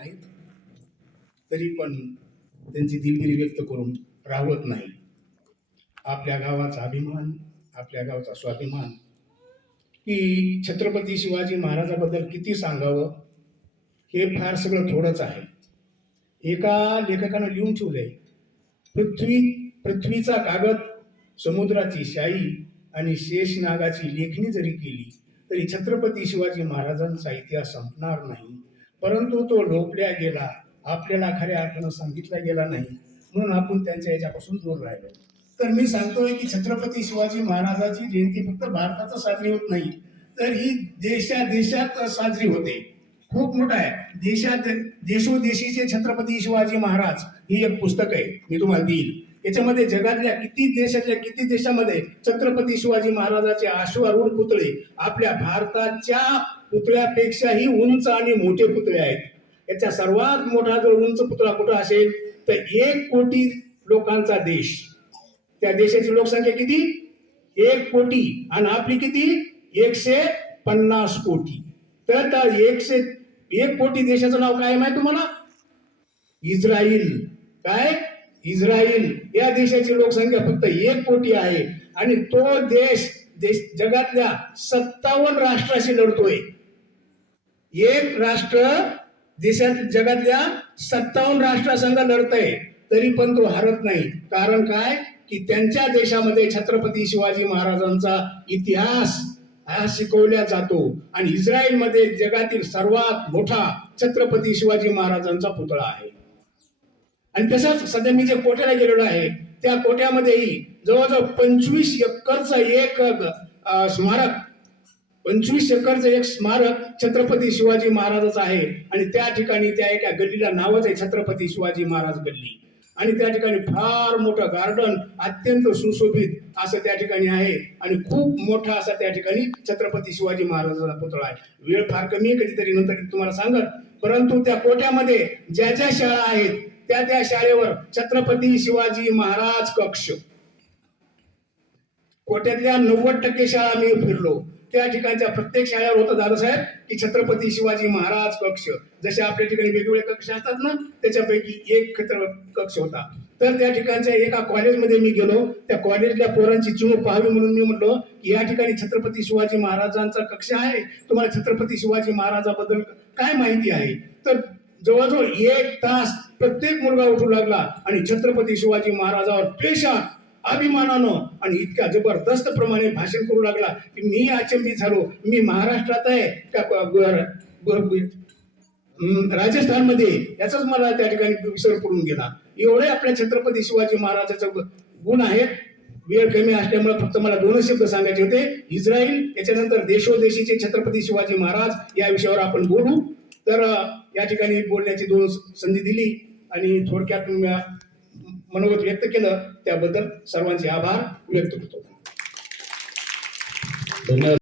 आहेत तरी पण त्यांची दिलगिरी व्यक्त करून राहवत नाही. आपल्या गावाचा अभिमान आपल्या गावचा स्वाभिमान. की छत्रपती शिवाजी महाराजाबद्दल किती सांगावं हे फार सगळं थोडंच आहे. एका लेखकानं लिहून ठेवलंय पृथ्वी पृथ्वीचा कागद समुद्राची शाई आणि शेषनागाची लेखणी जरी केली तरी छत्रपती शिवाजी महाराजांचा इतिहास संपणार नाही. परंतु तो लोपल्या गेला. आपल्याला खऱ्या अर्थानं सांगितला गेला नाही. म्हणून आपण त्यांच्या याच्यापासून दूर राहिलो. तर मी सांगतोय की छत्रपती शिवाजी महाराजाची जयंती फक्त भारतातच साजरी होत नाही तर ही देशा देशात साजरी होते. खूप मोठा आहे. देशात देशोदेशीचे छत्रपती शिवाजी महाराज ही एक पुस्तक आहे. मी तुम्हाला देईल याच्यामध्ये जगातल्या किती देशातल्या किती देशामध्ये छत्रपती शिवाजी महाराजाचे अश्वारूढ पुतळे आपल्या भारताच्या पुतळ्यापेक्षाही उंच आणि मोठे पुतळे आहेत. याचा सर्वात मोठा जर उंच पुतळा कुठं असेल तर एक कोटी लोकांचा देश. त्या देशाची लोकसंख्या किती? एक कोटी. आणि आपली किती? एकशे पन्नास कोटी. तर त्या एकशे एक कोटी देशाचं नाव काय माहिती तुम्हाला? इस्राईल. काय? इस्रायल या देशाची लोकसंख्या फक्त एक कोटी आहे. आणि तो देश देश जगातल्या सत्तावन्न राष्ट्राशी लढतोय. एक राष्ट्र देशात जगातल्या सत्तावन्न राष्ट्रासंघ लढतय तरी पण तो हरत नाही. कारण काय? की त्यांच्या देशामध्ये छत्रपती शिवाजी महाराजांचा इतिहास हा शिकवला जातो. आणि इस्रायलमध्ये जगातील सर्वात मोठा छत्रपती शिवाजी महाराजांचा पुतळा आहे. आणि तसंच सध्या मी जे कोट्याला गेलेलो आहे त्या कोट्यामध्येही जवळजवळ पंचवीस एकरचं एक स्मारक पंचवीस एकरचं एक स्मारक छत्रपती शिवाजी महाराजाचं आहे. आणि त्या ठिकाणी त्या एका गल्लीला नावच आहे छत्रपती शिवाजी महाराज गल्ली. आणि त्या ठिकाणी फार मोठं गार्डन अत्यंत सुशोभित असं त्या ठिकाणी आहे. आणि खूप मोठा असा त्या ठिकाणी छत्रपती शिवाजी महाराजांचा पुतळा आहे. वेळ फार कमी आहे कधीतरी नंतर तुम्हाला सांगत. परंतु त्या कोट्यामध्ये ज्या ज्या शाळा आहेत त्या त्या शाळेवर छत्रपती शिवाजी महाराज कक्ष. कोट्यातल्या नव्वद टक्के शाळा मी फिरलो. त्या ठिकाणच्या प्रत्येक शाळेवर होतं दादासाहेब की छत्रपती शिवाजी महाराज कक्ष. जसे आपल्या ठिकाणी वेगवेगळे कक्ष असतात ना त्याच्यापैकी एक छत्र कक्ष होता. तर त्या ठिकाणच्या एका कॉलेजमध्ये मी गेलो. त्या कॉलेजला पोरांची चिमूक पाहावी म्हणून मी म्हटलो की या ठिकाणी छत्रपती शिवाजी महाराजांचा कक्ष आहे. तुम्हाला छत्रपती शिवाजी महाराजाबद्दल काय माहिती आहे? तर जवळजवळ एक तास प्रत्येक मुलगा उठू लागला आणि छत्रपती शिवाजी महाराजावर पेशा अभिमानानं आणि इतक्या जबरदस्त प्रमाणे भाषण करू लागला की मी अचंबित झालो. मी महाराष्ट्रात आहे. त्या राजस्थानमध्ये याचाच मला त्या ठिकाणी विसर पडून गेला. एवढे आपल्या छत्रपती शिवाजी महाराजाचा गुण आहेत. वेळ कमी असल्यामुळे फक्त मला दोनच शब्द सांगायचे होते. इस्रायल याच्यानंतर देशोदेशीचे छत्रपती शिवाजी महाराज या विषयावर आपण बोलू. तर या ठिकाणी बोलण्याची दोन संधी दिली आणि थोडक्यात मनोगत व्यक्त केलं त्याबद्दल सर्वांचे आभार व्यक्त करतो. धन्यवाद.